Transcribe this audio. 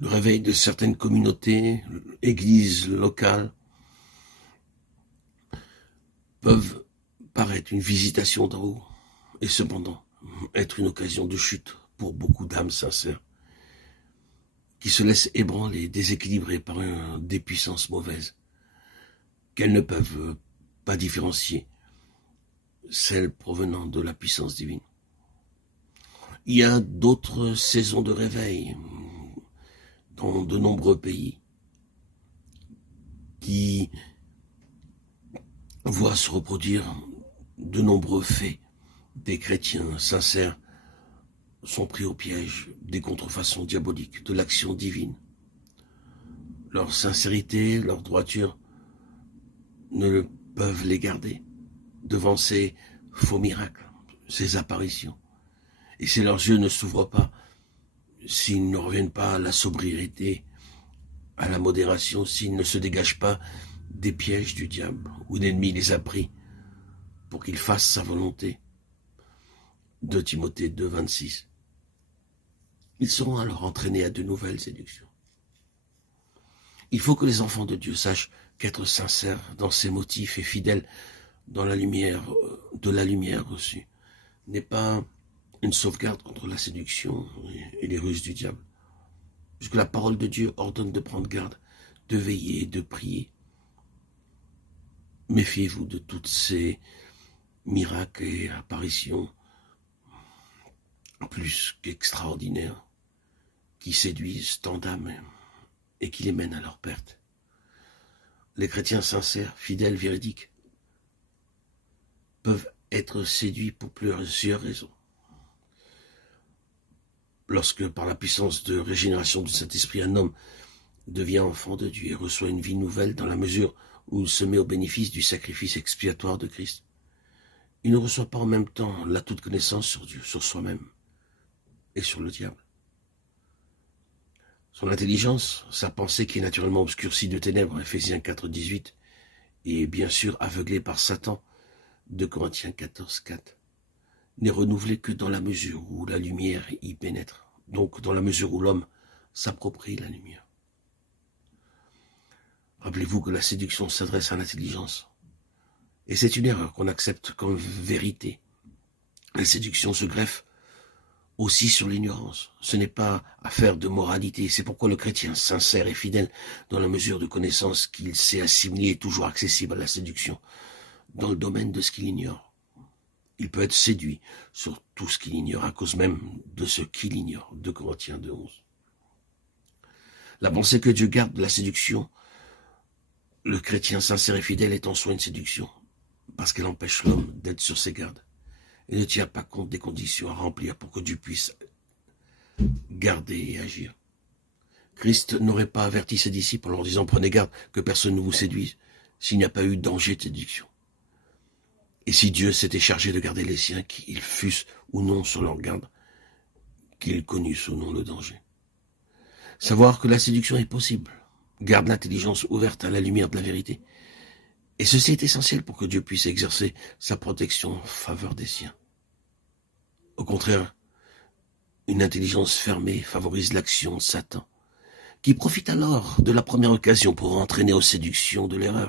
Le réveil de certaines communautés, églises locales, peuvent paraître une visitation d'en haut, et cependant être une occasion de chute pour beaucoup d'âmes sincères, qui se laissent ébranler, déséquilibrer par des puissances mauvaises, qu'elles ne peuvent pas différencier, celles provenant de la puissance divine. Il y a d'autres saisons de réveil dans de nombreux pays qui voient se reproduire de nombreux faits. Des chrétiens sincères sont pris au piège des contrefaçons diaboliques de l'action divine. Leur sincérité, leur droiture ne peuvent les garder devant ces faux miracles, ces apparitions. Et si leurs yeux ne s'ouvrent pas, s'ils ne reviennent pas à la sobriété, à la modération, s'ils ne se dégagent pas des pièges du diable, où l'ennemi les a pris pour qu'ils fassent sa volonté. 2 Timothée 2, 26. Ils seront alors entraînés à de nouvelles séductions. Il faut que les enfants de Dieu sachent qu'être sincères dans ses motifs et fidèles dans la lumière, de la lumière reçue, n'est pas une sauvegarde contre la séduction et les ruses du diable. Puisque la parole de Dieu ordonne de prendre garde, de veiller, de prier. Méfiez-vous de toutes ces miracles et apparitions plus qu'extraordinaires qui séduisent tant d'âmes et qui les mènent à leur perte. Les chrétiens sincères, fidèles, véridiques, peuvent être séduits pour plusieurs raisons. Lorsque, par la puissance de régénération du Saint-Esprit, un homme devient enfant de Dieu et reçoit une vie nouvelle dans la mesure où il se met au bénéfice du sacrifice expiatoire de Christ, il ne reçoit pas en même temps la toute connaissance sur Dieu, sur soi-même et sur le diable. Son intelligence, sa pensée qui est naturellement obscurcie de ténèbres, Ephésiens 4, 18, et bien sûr aveuglée par Satan, 2 Corinthiens 14, 4, n'est renouvelée que dans la mesure où la lumière y pénètre, donc dans la mesure où l'homme s'approprie la lumière. Rappelez-vous que la séduction s'adresse à l'intelligence, et c'est une erreur qu'on accepte comme vérité. La séduction se greffe aussi sur l'ignorance. Ce n'est pas affaire de moralité. C'est pourquoi le chrétien sincère et fidèle, dans la mesure de connaissance qu'il sait assimiler, est toujours accessible à la séduction, dans le domaine de ce qu'il ignore. Il peut être séduit sur tout ce qu'il ignore, à cause même de ce qu'il ignore. 2 Corinthiens 2, 11. La pensée que Dieu garde de la séduction, le chrétien sincère et fidèle est en soi une séduction, parce qu'elle empêche l'homme d'être sur ses gardes et ne tient pas compte des conditions à remplir pour que Dieu puisse garder et agir. Christ n'aurait pas averti ses disciples en leur disant « Prenez garde que personne ne vous séduise » s'il n'y a pas eu danger de séduction. Et si Dieu s'était chargé de garder les siens, qu'ils fussent ou non sur leur garde, qu'ils connussent ou non le danger. Savoir que la séduction est possible garde l'intelligence ouverte à la lumière de la vérité. Et ceci est essentiel pour que Dieu puisse exercer sa protection en faveur des siens. Au contraire, une intelligence fermée favorise l'action de Satan, qui profite alors de la première occasion pour entraîner aux séductions de l'erreur.